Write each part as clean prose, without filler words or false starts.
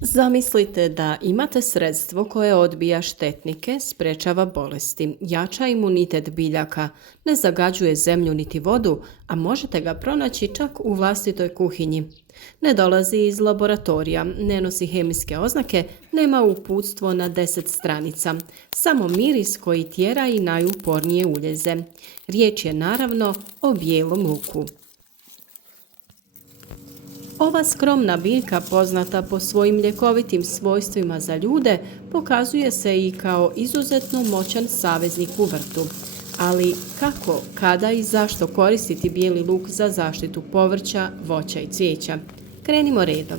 Zamislite da imate sredstvo koje odbija štetnike, sprečava bolesti, jača imunitet biljaka, ne zagađuje zemlju niti vodu, a možete ga pronaći čak u vlastitoj kuhinji. Ne dolazi iz laboratorija, ne nosi hemijske oznake, nema uputstvo na 10 stranica, samo miris koji tjera i najupornije uljeze. Riječ je naravno o bijelom luku. Ova skromna biljka, poznata po svojim ljekovitim svojstvima za ljude, pokazuje se i kao izuzetno moćan saveznik u vrtu. Ali kako, kada i zašto koristiti bijeli luk za zaštitu povrća, voća i cvijeća? Krenimo redom.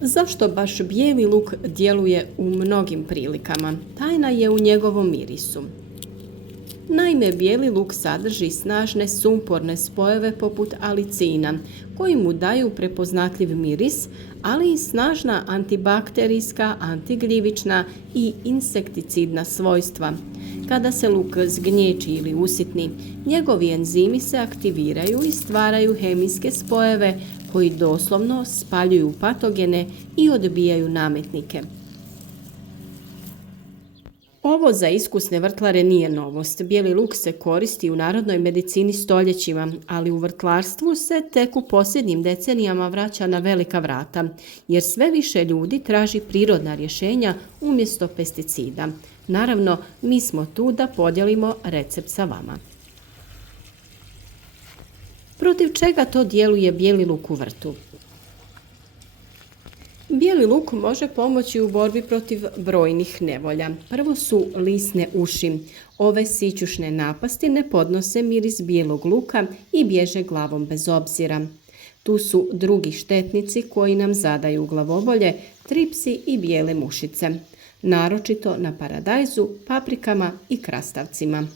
Zašto baš bijeli luk djeluje u mnogim prilikama? Tajna je u njegovom mirisu. Naime, bijeli luk sadrži snažne sumporne spojeve poput alicina, koji mu daju prepoznatljiv miris, ali i snažna antibakterijska, antigljivična i insekticidna svojstva. Kada se luk zgnječi ili usitni, njegovi enzimi se aktiviraju i stvaraju hemijske spojeve koji doslovno spaljuju patogene i odbijaju nametnike. Ovo za iskusne vrtlare nije novost. Bijeli luk se koristi u narodnoj medicini stoljećima, ali u vrtlarstvu se tek u posljednjim decenijama vraća na velika vrata, jer sve više ljudi traži prirodna rješenja umjesto pesticida. Naravno, mi smo tu da podijelimo recept sa vama. Protiv čega to djeluje bijeli luk u vrtu? Bijeli luk može pomoći u borbi protiv brojnih nevolja. Prvo su lisne uši. Ove sićušne napasti ne podnose miris bijelog luka i bježe glavom bez obzira. Tu su drugi štetnici koji nam zadaju glavobolje, tripsi i bijele mušice. Naročito na paradajzu, paprikama i krastavcima.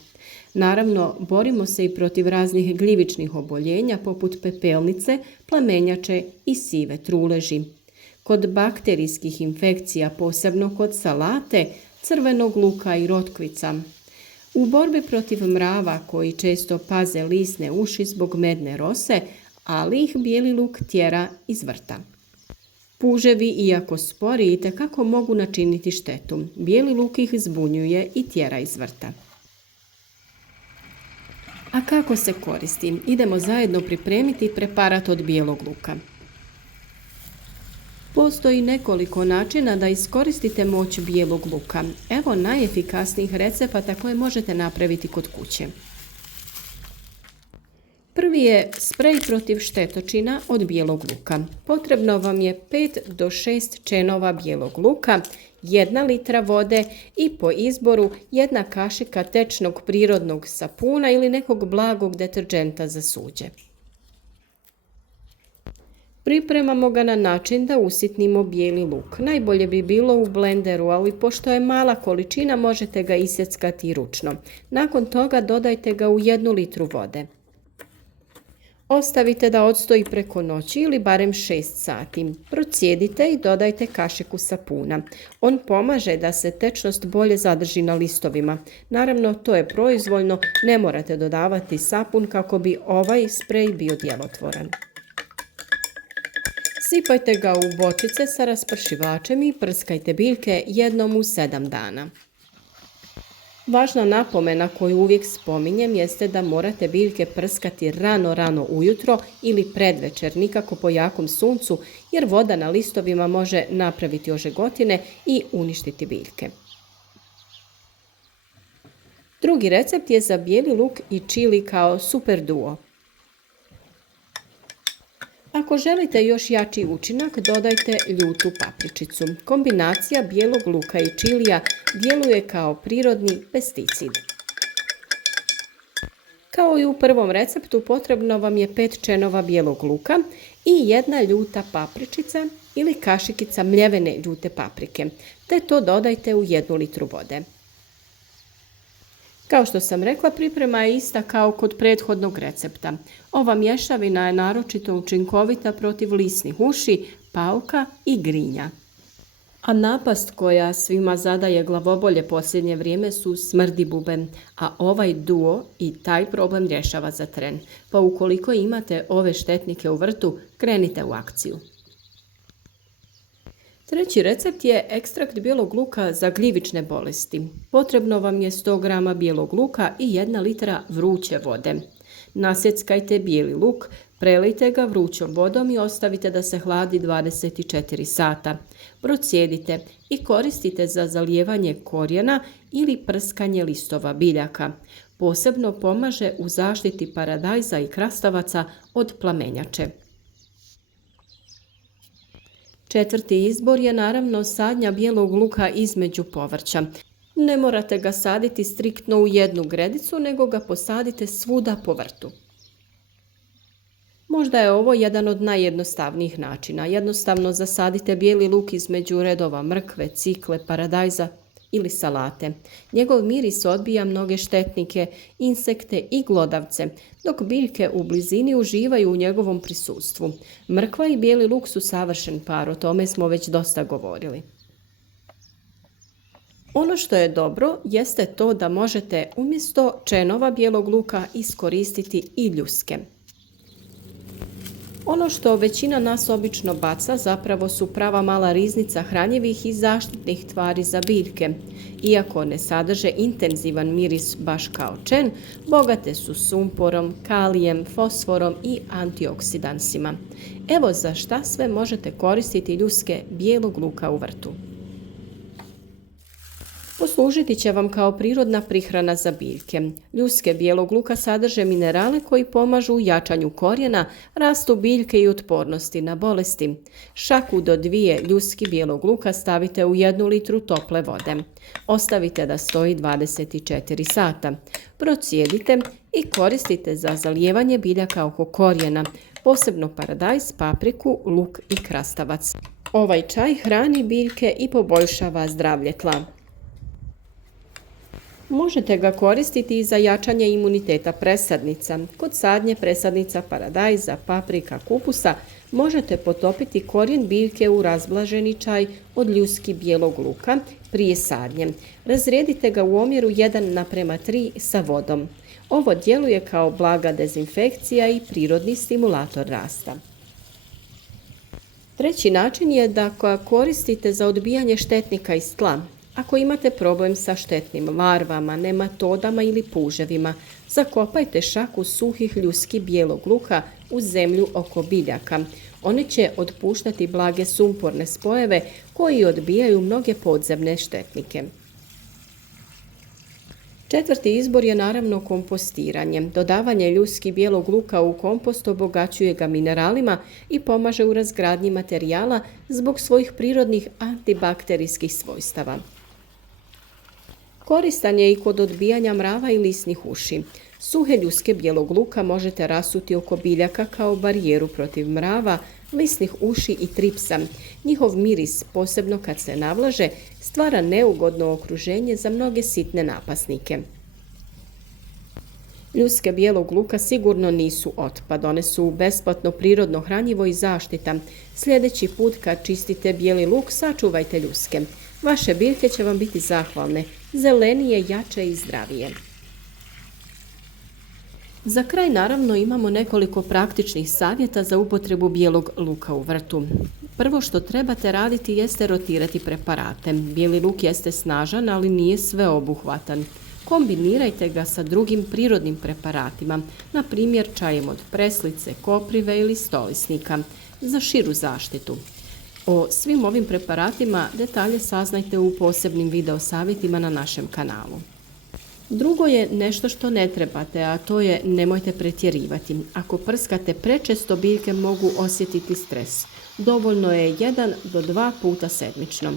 Naravno, borimo se i protiv raznih gljivičnih oboljenja poput pepelnice, plamenjače i sive truleži. Kod bakterijskih infekcija, posebno kod salate, crvenog luka i rotkvica. U borbi protiv mrava koji često paze lisne uši zbog medne rose, ali ih bijeli luk tjera iz vrta. Puževi, iako spori, itekako mogu načiniti štetu. Bijeli luk ih zbunjuje i tjera iz vrta. A kako se koristi? Idemo zajedno pripremiti preparat od bijelog luka. Postoji nekoliko načina da iskoristite moć bijelog luka. Evo najefikasnijih recepata koje možete napraviti kod kuće. Prvi je sprej protiv štetočina od bijelog luka. Potrebno vam je 5 do 6 čenova bijelog luka, 1 litra vode i po izboru 1 kašika tečnog prirodnog sapuna ili nekog blagog deterdženta za suđe. Pripremamo ga na način da usitnimo bijeli luk. Najbolje bi bilo u blenderu, ali pošto je mala količina možete ga isjeckati i ručno. Nakon toga dodajte ga u 1 litru vode. Ostavite da odstoji preko noći ili barem 6 sati. Procijedite i dodajte kašiku sapuna. On pomaže da se tečnost bolje zadrži na listovima. Naravno, to je proizvoljno, ne morate dodavati sapun kako bi ovaj sprej bio djelotvoran. Sipajte ga u bočice sa raspršivačem i prskajte biljke jednom u 7 dana. Važna napomena koju uvijek spominjem jeste da morate biljke prskati rano ujutro ili predvečer, nikako po jakom suncu, jer voda na listovima može napraviti ožegotine i uništiti biljke. Drugi recept je za bijeli luk i čili kao super duo. Ako želite još jači učinak, dodajte ljutu papričicu. Kombinacija bijelog luka i čilija djeluje kao prirodni pesticid. Kao i u prvom receptu, potrebno vam je 5 čenova bijelog luka i 1 ljuta papričica ili kašikica mljevene ljute paprike, te to dodajte u 1 litru vode. Kao što sam rekla, priprema je ista kao kod prethodnog recepta. Ova mješavina je naročito učinkovita protiv lisnih uši, pauka i grinja. A napast koja svima zadaje glavobolje posljednje vrijeme su smrdibube, a ovaj duo i taj problem rješava za tren. Pa ukoliko imate ove štetnike u vrtu, krenite u akciju. Treći recept je ekstrakt bijelog luka za gljivične bolesti. Potrebno vam je 100 g bijelog luka i 1 litra vruće vode. Nasjeckajte bijeli luk, prelijte ga vrućom vodom i ostavite da se hladi 24 sata. Procijedite i koristite za zalijevanje korijena ili prskanje listova biljaka. Posebno pomaže u zaštiti paradajza i krastavaca od plamenjače. Četvrti izbor je naravno sadnja bijelog luka između povrća. Ne morate ga saditi striktno u jednu gredicu, nego ga posadite svuda po vrtu. Možda je ovo jedan od najjednostavnijih načina. Jednostavno zasadite bijeli luk između redova mrkve, cikle, paradajza ili salate. Njegov miris odbija mnoge štetnike, insekte i glodavce, dok biljke u blizini uživaju u njegovom prisustvu. Mrkva i bijeli luk su savršen par, o tome smo već dosta govorili. Ono što je dobro jeste to da možete umjesto čenova bijelog luka iskoristiti i ljuske. Ono što većina nas obično baca zapravo su prava mala riznica hranjivih i zaštitnih tvari za biljke. Iako ne sadrže intenzivan miris baš kao čen, bogate su sumporom, kalijem, fosforom i antioksidansima. Evo za šta sve možete koristiti ljuske bijelog luka u vrtu. Poslužiti će vam kao prirodna prihrana za biljke. Ljuske bijelog luka sadrže minerale koji pomažu u jačanju korijena, rastu biljke i otpornosti na bolesti. Šaku do 2 ljuski bijelog luka stavite u 1 litru tople vode. Ostavite da stoji 24 sata. Procijedite i koristite za zalijevanje biljaka oko korijena, posebno paradajz, papriku, luk i krastavac. Ovaj čaj hrani biljke i poboljšava zdravlje tla. Možete ga koristiti i za jačanje imuniteta presadnica. Kod sadnje presadnica paradajza, paprika, kupusa možete potopiti korijen biljke u razblaženi čaj od ljuski bijelog luka prije sadnje. Razrijedite ga u omjeru 1:3 sa vodom. Ovo djeluje kao blaga dezinfekcija i prirodni stimulator rasta. Treći način je da ga koristite za odbijanje štetnika iz tla. Ako imate problem sa štetnim larvama, nematodama ili puževima, zakopajte šaku suhih ljuski bijelog luka u zemlju oko biljaka. One će otpuštati blage sumporne spojeve koji odbijaju mnoge podzemne štetnike. Četvrti izbor je naravno kompostiranje. Dodavanje ljuski bijelog luka u kompost obogaćuje ga mineralima i pomaže u razgradnji materijala zbog svojih prirodnih antibakterijskih svojstava. Koristan je i kod odbijanja mrava i lisnih uši. Suhe ljuske bijelog luka možete rasuti oko biljaka kao barijeru protiv mrava, lisnih uši i tripsa. Njihov miris, posebno kad se navlaže, stvara neugodno okruženje za mnoge sitne napasnike. Ljuske bijelog luka sigurno nisu otpad, one su besplatno prirodno hranjivo i zaštita. Sljedeći put kad čistite bijeli luk, sačuvajte ljuske. Vaše biljke će vam biti zahvalne, zelenije, jače i zdravije. Za kraj naravno imamo nekoliko praktičnih savjeta za upotrebu bijelog luka u vrtu. Prvo što trebate raditi jeste rotirati preparate. Bijeli luk jeste snažan, ali nije sveobuhvatan. Kombinirajte ga sa drugim prirodnim preparatima, na primjer čajem od preslice, koprive ili stolisnika, za širu zaštitu. O svim ovim preparatima detalje saznajte u posebnim video savjetima na našem kanalu. Drugo je nešto što ne trebate, a to je nemojte pretjerivati. Ako prskate prečesto, biljke mogu osjetiti stres. Dovoljno je 1 do 2 puta sedmično.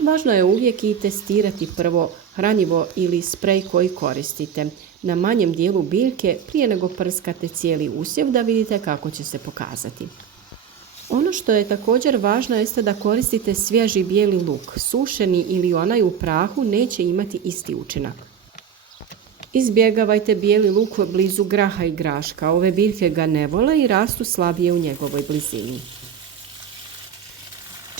Važno je uvijek i testirati prvo hranjivo ili sprej koji koristite na manjem dijelu biljke prije nego prskate cijeli usjev da vidite kako će se pokazati. Ono što je također važno jeste da koristite svježi bijeli luk. Sušeni ili onaj u prahu neće imati isti učinak. Izbjegavajte bijeli luk blizu graha i graška. Ove biljke ga ne vole i rastu slabije u njegovoj blizini.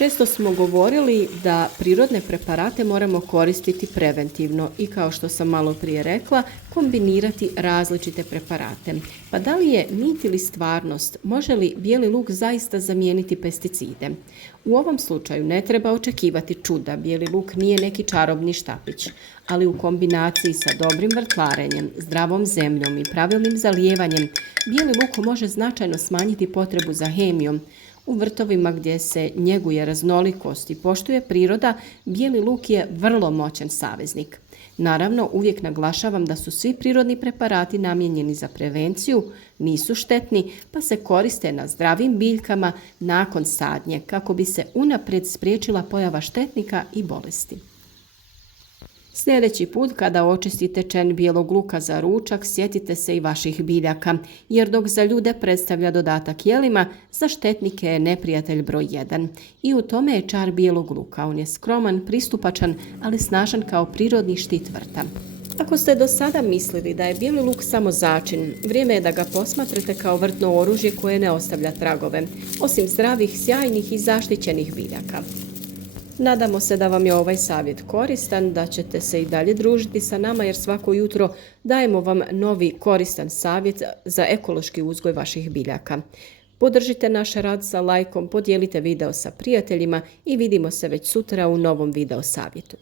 Često smo govorili da prirodne preparate moramo koristiti preventivno i, kao što sam malo prije rekla, kombinirati različite preparate. Pa da li je mit ili stvarnost? Može li bijeli luk zaista zamijeniti pesticide? U ovom slučaju ne treba očekivati čuda. Bijeli luk nije neki čarobni štapić, ali u kombinaciji sa dobrim vrtlarenjem, zdravom zemljom i pravilnim zalijevanjem, bijeli luk može značajno smanjiti potrebu za hemijom. U vrtovima gdje se njeguje raznolikost i poštuje priroda, bijeli luk je vrlo moćan saveznik. Naravno, uvijek naglašavam da su svi prirodni preparati namijenjeni za prevenciju, nisu štetni, pa se koriste na zdravim biljkama nakon sadnje kako bi se unaprijed spriječila pojava štetnika i bolesti. Sljedeći put kada očistite čen bijelog luka za ručak, sjetite se i vaših biljaka, jer dok za ljude predstavlja dodatak jelima, za štetnike je neprijatelj broj 1. I u tome je čar bijelog luka. On je skroman, pristupačan, ali snažan kao prirodni štit vrta. Ako ste do sada mislili da je bijeli luk samo začin, vrijeme je da ga posmatrate kao vrtno oružje koje ne ostavlja tragove, osim zdravih, sjajnih i zaštićenih biljaka. Nadamo se da vam je ovaj savjet koristan, da ćete se i dalje družiti sa nama, jer svako jutro dajemo vam novi koristan savjet za ekološki uzgoj vaših biljaka. Podržite naš rad sa lajkom, podijelite video sa prijateljima i vidimo se već sutra u novom video savjetu.